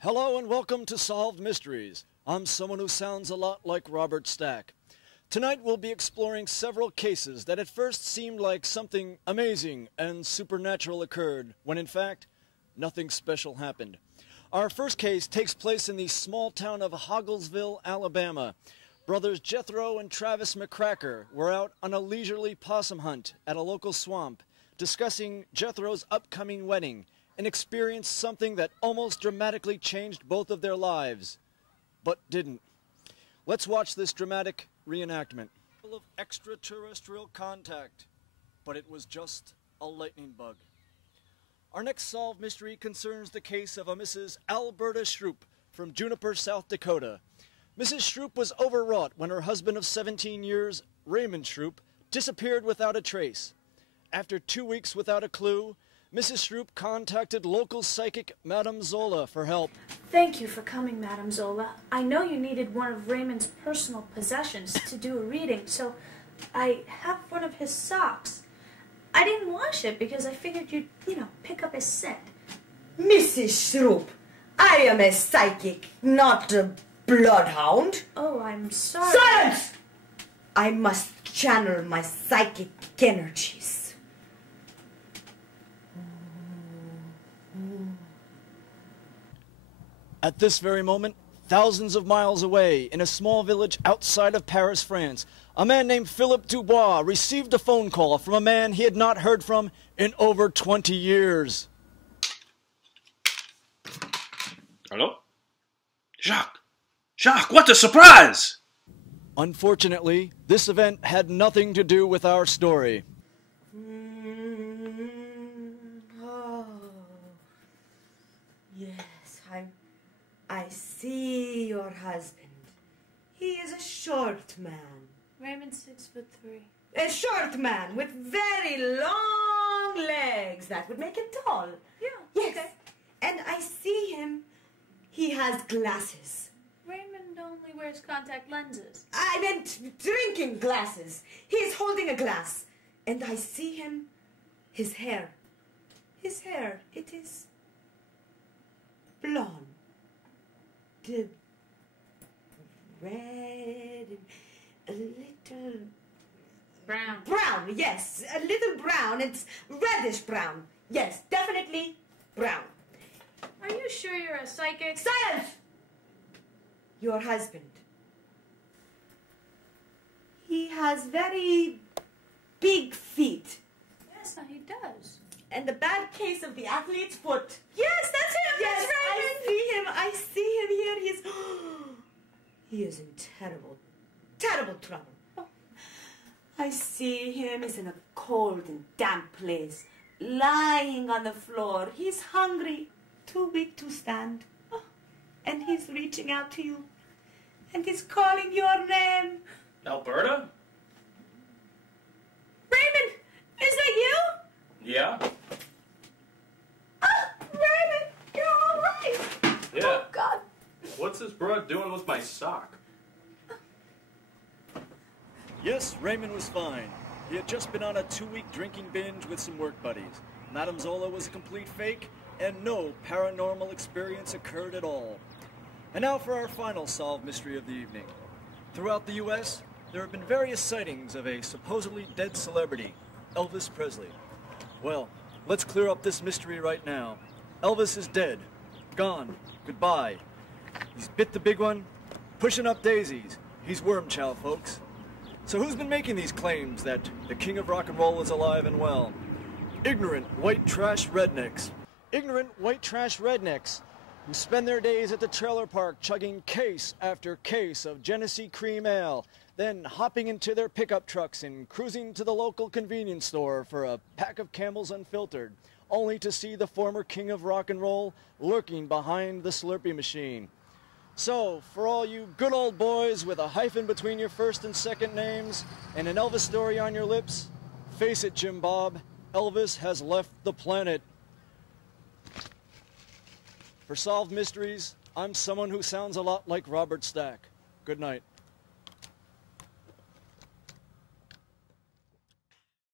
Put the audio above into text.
Hello and welcome to Solved Mysteries. I'm someone who sounds a lot like Robert Stack. Tonight we'll be exploring several cases that at first seemed like something amazing and supernatural occurred, when in fact, nothing special happened. Our first case takes place in the small town of Hogglesville, Alabama. Brothers Jethro and Travis McCracker were out on a leisurely possum hunt at a local swamp, discussing Jethro's upcoming wedding, and experienced something that almost dramatically changed both of their lives, but didn't. Let's watch this dramatic reenactment. Full of extraterrestrial contact, but it was just a lightning bug. Our next solved mystery concerns the case of a Mrs. Alberta Shroop from Juniper, South Dakota. Mrs. Shroop was overwrought when her husband of 17 years, Raymond Shroop, disappeared without a trace. After 2 weeks without a clue, Mrs. Shroop contacted local psychic Madame Zola for help. Thank you for coming, Madame Zola. I know you needed one of Raymond's personal possessions to do a reading, so I have one of his socks. I didn't wash it because I figured you'd, pick up his scent. Mrs. Shroop, I am a psychic, not a bloodhound. Oh, I'm sorry. Silence! I must channel my psychic energies. At this very moment, thousands of miles away, in a small village outside of Paris, France, a man named Berta Dubois received a phone call from a man he had not heard from in over 20 years. Hello? Jacques! Jacques, what a surprise! Unfortunately, this event had nothing to do with our story. Oh. Yes, I see your husband. He is a short man. Raymond's 6'3". A short man with very long legs. That would make him tall. Yeah, Yes. okay. And I see him. He has glasses. Raymond only wears contact lenses. I meant drinking glasses. He's holding a glass. And I see him. His hair. His hair. It is blonde. The red, a little Brown. brown, yes, a little brown. It's reddish brown. Yes, definitely brown. Are you sure you're a psychic? Silence! Your husband. He has very big feet. Yes, he does. And the bad case of the athlete's foot. Yes, that's him. Yes, That's Raymond. I see him here. He is in terrible trouble. I see him. He's in a cold and damp place, lying on the floor. He's hungry, too weak to stand. And he's reaching out to you. And he's calling your name. Alberta? Raymond, is that you? Yeah? Raymond, you're all right. Yeah. Oh, God. What's this broad doing with my sock? Yes, Raymond was fine. He had just been on a 2-week drinking binge with some work buddies. Madame Zola was a complete fake, and no paranormal experience occurred at all. And now for our final solved mystery of the evening. Throughout the U.S., there have been various sightings of a supposedly dead celebrity, Elvis Presley. Well, let's clear up this mystery right now. Elvis is dead. Gone. Goodbye. He's bit the big one, pushing up daisies. He's worm chow, folks. So who's been making these claims that the king of rock and roll is alive and well? Ignorant white trash rednecks. Ignorant white trash rednecks who spend their days at the trailer park chugging case after case of Genesee cream ale, then hopping into their pickup trucks and cruising to the local convenience store for a pack of Camels Unfiltered, only to see the former king of rock and roll lurking behind the Slurpee machine. So, for all you good old boys with a hyphen between your first and second names and an Elvis story on your lips, face it, Jim Bob, Elvis has left the planet. For Solved Mysteries, I'm someone who sounds a lot like Robert Stack. Good night.